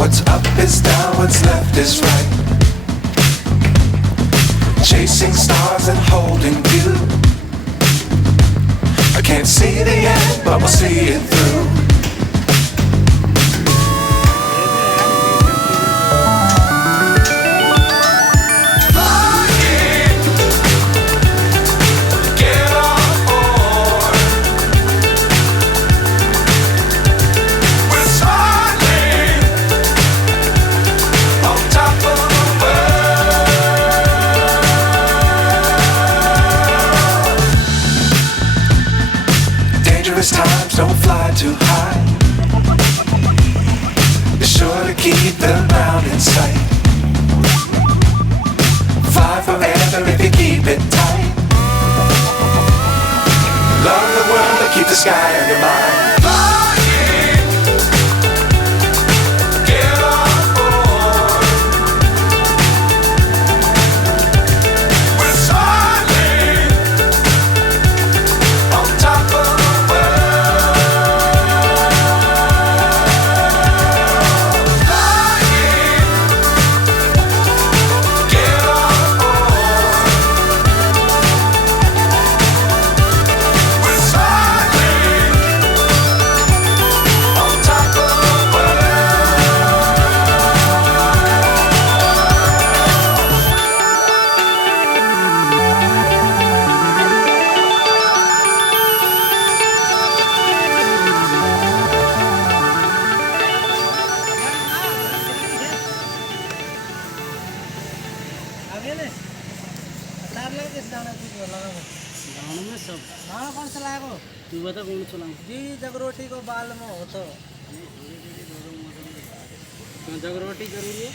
What's up is down, what's left is right. Chasing stars and holding you. I can't see the end, but we'll see it through. Dangerous times, don't fly too high. Be sure to keep the ground in sight. Fly forever if you keep it tight. Love the world, but keep the sky on your mind. कौन सा लागो तू बता कौन सा लाऊं? जी जगरोटी को बाल में हो तो जगरोटी जरूरी है।